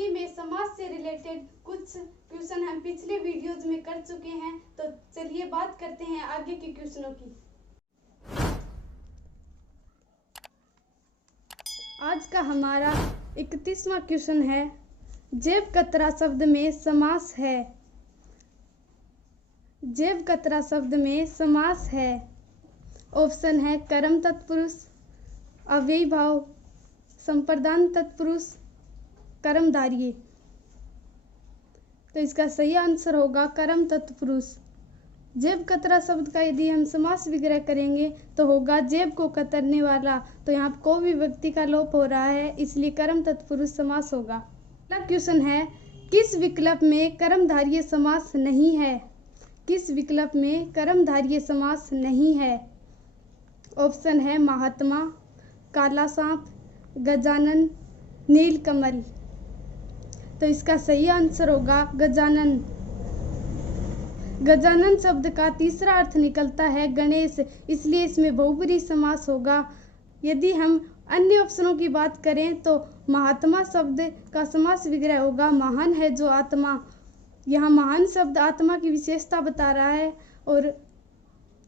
हिंदी में समास से रिलेटेड कुछ क्वेश्चन हम पिछले वीडियोज में कर चुके हैं, तो चलिए बात करते हैं आगे के क्वेश्चनों की। आज का हमारा 31वां क्वेश्चन है, जेब कतरा शब्द में समास है। जेब कतरा शब्द में समास है। ऑप्शन है कर्म तत्पुरुष, अव्ययी भाव, संप्रदान तत्पुरुष, कर्मधारय। तो इसका सही आंसर होगा कर्म तत्पुरुष। जेब कतरा शब्द का यदि हम समास विग्रह करेंगे तो होगा जेब को कतरने वाला। तो यहाँ को विभक्ति का लोप हो रहा है, इसलिए कर्म तत्पुरुष समास होगा। अगला क्वेश्चन है, किस विकल्प में कर्मधारय समास नहीं है? किस विकल्प में कर्मधारय समास नहीं है? ऑप्शन है महात्मा, काला सांप, गजानन, नीलकमल। तो इसका सही आंसर होगा गजानन। गजानन शब्द का तीसरा अर्थ निकलता है गणेश, इसलिए इसमें बहुब्रीहि समास होगा। यदि हम अन्य ऑप्शनों की बात करें तो महात्मा शब्द का समास विग्रह होगा महान है जो आत्मा। यहाँ महान शब्द आत्मा की विशेषता बता रहा है। और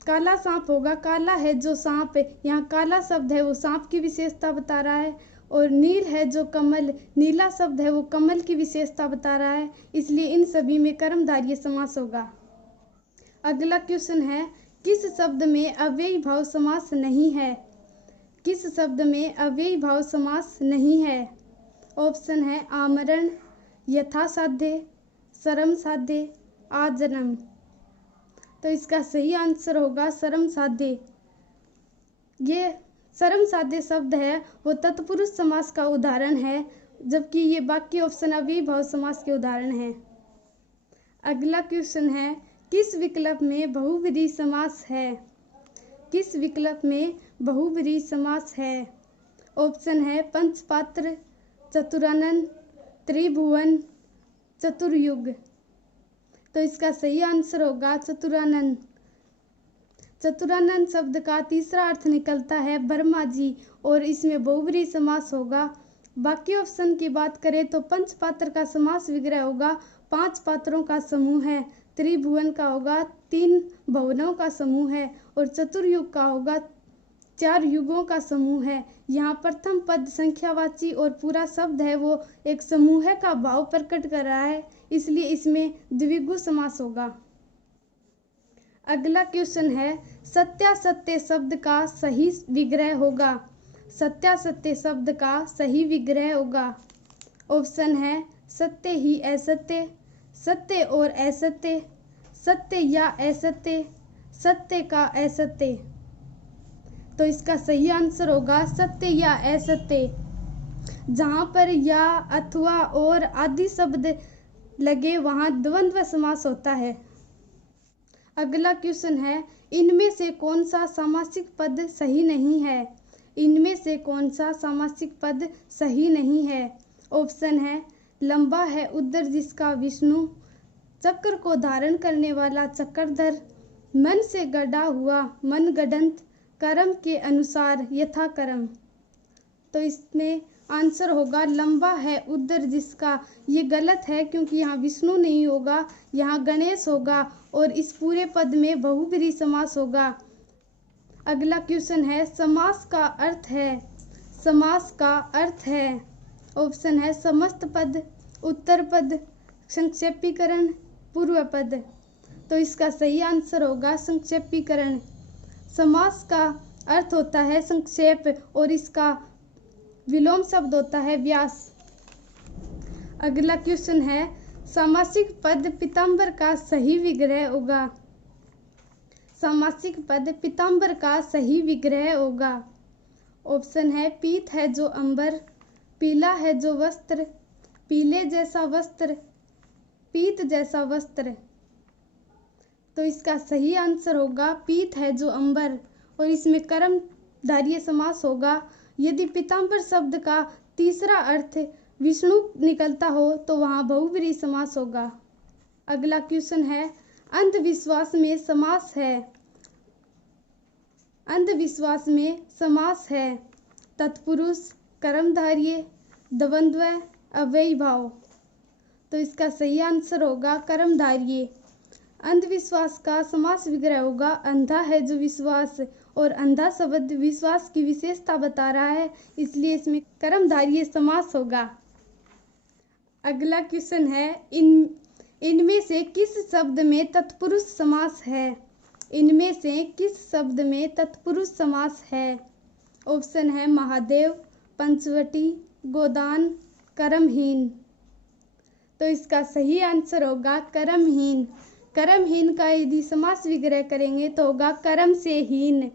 काला सांप होगा काला है जो सांप, यहाँ काला शब्द है वो सांप की विशेषता बता रहा है। और नील है जो कमल, नीला शब्द है वो कमल की विशेषता बता रहा है, इसलिए इन सभी में कर्मधारय समास होगा। अगला क्वेश्चन है, किस शब्द में अव्ययी भाव समास नहीं है? किस शब्द में अव्ययी भाव समास नहीं है? ऑप्शन है आमरण, यथासाध्य, श्रम साध्य, आजन्म। तो इसका सही आंसर होगा श्रम साध्य। ये श्रम साध्य शब्द है वो तत्पुरुष समास का उदाहरण है, जबकि ये बाकी ऑप्शन अव्ययी भाव समास के उदाहरण हैं। अगला क्वेश्चन है, किस विकल्प में बहुब्रीहि समास है? किस विकल्प में बहुब्रीहि समास है? ऑप्शन है पंचपात्र, चतुरानन, त्रिभुवन, चतुर्युग। तो इसका सही आंसर होगा चतुरानन। चतुरानन शब्द का तीसरा अर्थ निकलता है ब्रह्मा जी, और इसमें बहुब्रीहि समास होगा। बाकी ऑप्शन की बात करें तो पंचपात्र का समास विग्रह होगा 5 पात्रों का समूह है, त्रिभुवन का होगा 3 भवनों का समूह है, और चतुर्युग का होगा 4 युगों का समूह है। यहाँ प्रथम पद संख्यावाची और पूरा शब्द है वो एक समूह का भाव प्रकट कर रहा है, इसलिए इसमें द्विगु समास होगा। अगला क्वेश्चन है, सत्यासत्य शब्द का सही विग्रह होगा। सत्यासत्य शब्द का सही विग्रह होगा। ऑप्शन है सत्य ही असत्य, सत्य और असत्य, सत्य या असत्य, सत्य का असत्य। तो इसका सही आंसर होगा सत्य या असत्य। जहाँ पर या, अथवा और आदि शब्द लगे वहाँ द्वंद्व समास होता है। अगला क्वेश्चन है, इनमें से कौन सा सामासिक पद सही नहीं है? इनमें से कौन सा सामासिक पद सही नहीं है? ऑप्शन है लंबा है उदर जिसका विष्णु, चक्र को धारण करने वाला चक्रधर, मन से गढ़ा हुआ मनगढ़ंत, कर्म के अनुसार यथा कर्म। तो इसमें आंसर होगा लंबा है उदर जिसका। ये गलत है क्योंकि यहाँ विष्णु नहीं होगा, यहाँ गणेश होगा, और इस पूरे पद में बहुब्रीहि समास होगा। अगला क्वेश्चन है, समास का अर्थ है। समास का अर्थ है। ऑप्शन है समस्त पद, उत्तर पद, संक्षेपीकरण, पूर्व पद। तो इसका सही आंसर होगा संक्षेपीकरण। समास का अर्थ होता है संक्षेप और इसका विलोम शब्द होता है व्यास। अगला क्वेश्चन है, सामासिक पद पीताम्बर का सही विग्रह होगा। सामासिक पद पीताम्बर का सही विग्रह होगा। ऑप्शन है पीत है जो अंबर, पीला है जो वस्त्र, पीले जैसा वस्त्र, पीत जैसा वस्त्र। तो इसका सही आंसर होगा पीत है जो अंबर, और इसमें कर्मधारय समास होगा। यदि पीताम्बर शब्द का तीसरा अर्थ विष्णु निकलता हो तो वहाँ बहुब्रीहि समास होगा। अगला क्वेश्चन है, अंधविश्वास में समास है। अंधविश्वास में समास है तत्पुरुष, कर्मधारय, द्वंद्व, अव्ययी भाव। तो इसका सही आंसर होगा कर्मधारय। अंधविश्वास का समास विग्रह होगा अंधा है जो विश्वास, और अंधा शब्द विश्वास की विशेषता बता रहा है, इसलिए इसमें कर्मधारय समास होगा। अगला क्वेश्चन है, इनमें से किस शब्द में तत्पुरुष समास है? इनमें से किस शब्द में तत्पुरुष समास है? ऑप्शन है महादेव, पंचवटी, गोदान, कर्महीन। तो इसका सही आंसर होगा कर्महीन। कर्महीन का यदि समास विग्रह करेंगे तो होगा कर्म से हीन,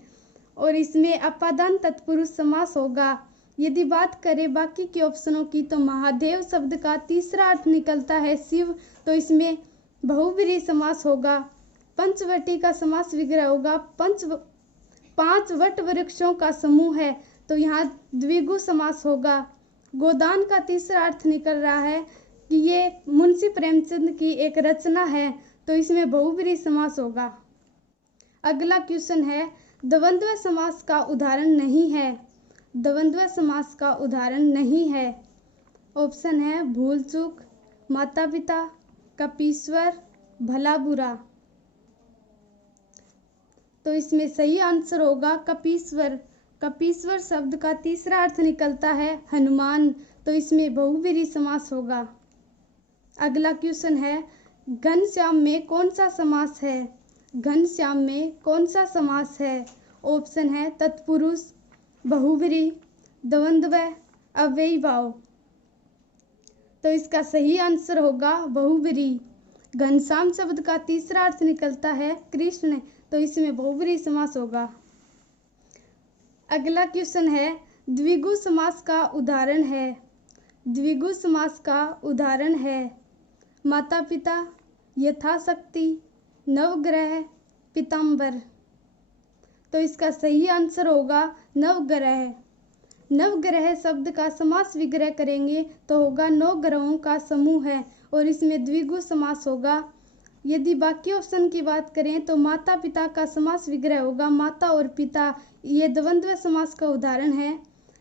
और इसमें अपादान तत्पुरुष समास होगा। यदि बात करें बाकी के ऑप्शनों की तो महादेव शब्द का तीसरा अर्थ निकलता है शिव, तो इसमें बहुव्रीहि समास होगा। पंचवटी का समास विग्रह होगा 5 वट वृक्षों का समूह है, तो यहाँ द्विगु समास होगा। गोदान का तीसरा अर्थ निकल रहा है कि ये मुंशी प्रेमचंद की एक रचना है, तो इसमें बहुव्रीहि समास होगा। अगला क्वेश्चन है, द्वंद्व समास का उदाहरण नहीं है। द्वंद्व समास का उदाहरण नहीं है। ऑप्शन है भूल चूक, माता पिता, कपीश्वर, भला बुरा। तो इसमें सही आंसर होगा कपीश्वर। कपीश्वर शब्द का तीसरा अर्थ निकलता है हनुमान, तो इसमें बहुव्रीहि समास होगा। अगला क्वेश्चन है, घनश्याम में कौन सा समास है? घनश्याम में कौन सा समास है? ऑप्शन है तत्पुरुष, बहुव्रीहि, द्वंद्व, अव्ययी भाव। तो इसका सही आंसर होगा बहुव्रीहि। घनश्याम शब्द का तीसरा अर्थ निकलता है कृष्ण, तो इसमें बहुव्रीहि समास होगा। अगला क्वेश्चन है, द्विगु समास का उदाहरण है। द्विगु समास का उदाहरण है माता पिता, यथाशक्ति, नवग्रह, पीताम्बर। तो इसका सही आंसर होगा नवग्रह। नवग्रह शब्द का समास विग्रह करेंगे तो होगा 9 ग्रहों का समूह है, और इसमें द्विगु समास होगा। यदि बाकी ऑप्शन की बात करें तो माता पिता का समास विग्रह होगा माता और पिता, ये द्वंद्व समास का उदाहरण है।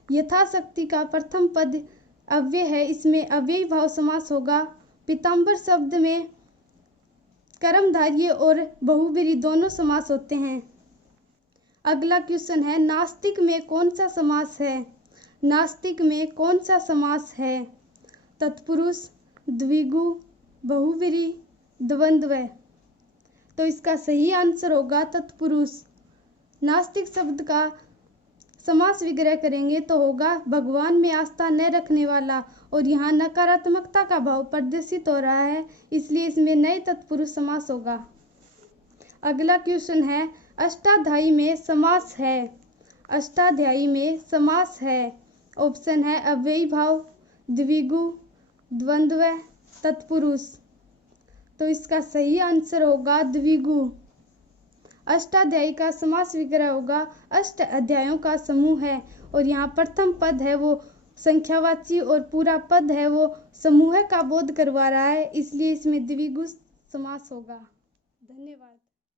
यथाशक्ति का प्रथम पद अव्यय है, इसमें अव्ययी भाव समास होगा। पीताम्बर शब्द में कर्मधारय और बहुव्रीहि दोनों समास होते हैं। अगला क्वेश्चन है, नास्तिक में कौन सा समास है? नास्तिक में कौन सा समास है? तत्पुरुष, द्विगु, बहुव्रीहि, द्वंद्व। तो इसका सही आंसर होगा तत्पुरुष। नास्तिक शब्द का समास विग्रह करेंगे तो होगा भगवान में आस्था न रखने वाला, और यहाँ नकारात्मकता का भाव प्रदर्शित हो रहा है, इसलिए इसमें नए तत्पुरुष समास होगा। अगला क्वेश्चन है, अष्टाध्यायी में समास है। अष्टाध्यायी में समास है। ऑप्शन है अव्ययी भाव, द्विगु, द्वंद्व, तत्पुरुष। तो इसका सही आंसर होगा द्विगु। अष्टाध्यायी का समास विग्रह होगा अष्ट अध्यायों का समूह है, और यहाँ प्रथम पद है वो संख्यावाची और पूरा पद है वो समूह का बोध करवा रहा है, इसलिए इसमें द्विगु समास होगा। धन्यवाद।